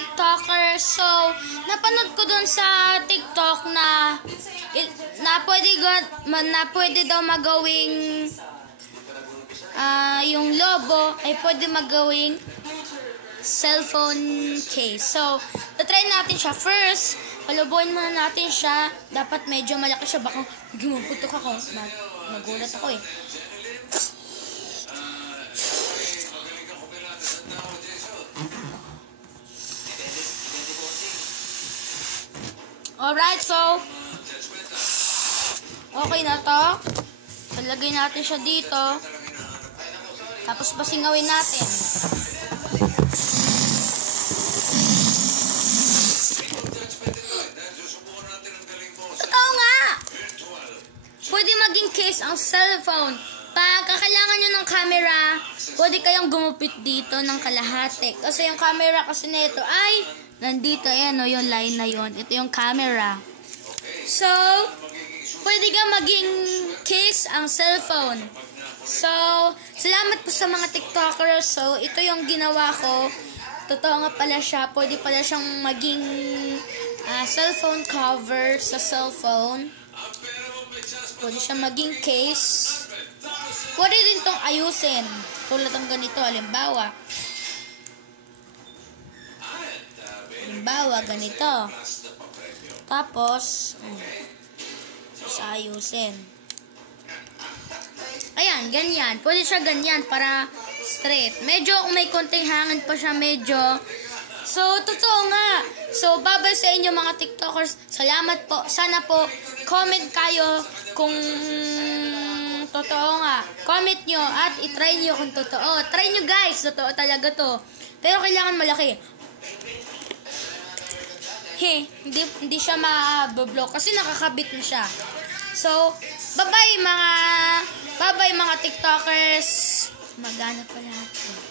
TikToker. So, napanood ko dun sa TikTok na pwede daw magawing yung lobo ay pwede magawing cellphone case. So, try natin siya. First, palubuin muna natin siya. Dapat medyo malaki siya. Baka putok ako. Nagulat ako eh. Alright, so okay na to. Palagay natin siya dito. Tapos pasingawin natin. Totoo nga! Pwede maging case ang cellphone. Pag kakailangan nyo ng camera, pwede kayong gumupit dito ng kalahati. Kasi yung camera kasi nito ay nandito, ayan o, yung line na yon. Ito yung camera. So, pwede ka maging case ang cellphone. So, salamat po sa mga TikTokers. So, ito yung ginawa ko. Totoo nga pala siya. Pwede pala siyang maging cellphone cover sa cellphone. Pwede siyang maging case. Pwede din tong ayusin. Tulad ng ganito, halimbawa. Ganito. Tapos, ayusin. Ayan, ganyan. Pwede siya ganyan para straight. Medyo, kung may konting hangin pa siya, medyo. So, totoo nga. So, babay sa inyo mga TikTokers. Salamat po. Sana po, comment kayo kung totoo nga. Comment nyo at itry nyo kung totoo. Try nyo guys. Totoo talaga to. Pero kailangan malaki. Hindi siya ma-block kasi nakakabit na siya. So, bye-bye mga TikTokers. Magana pala ako.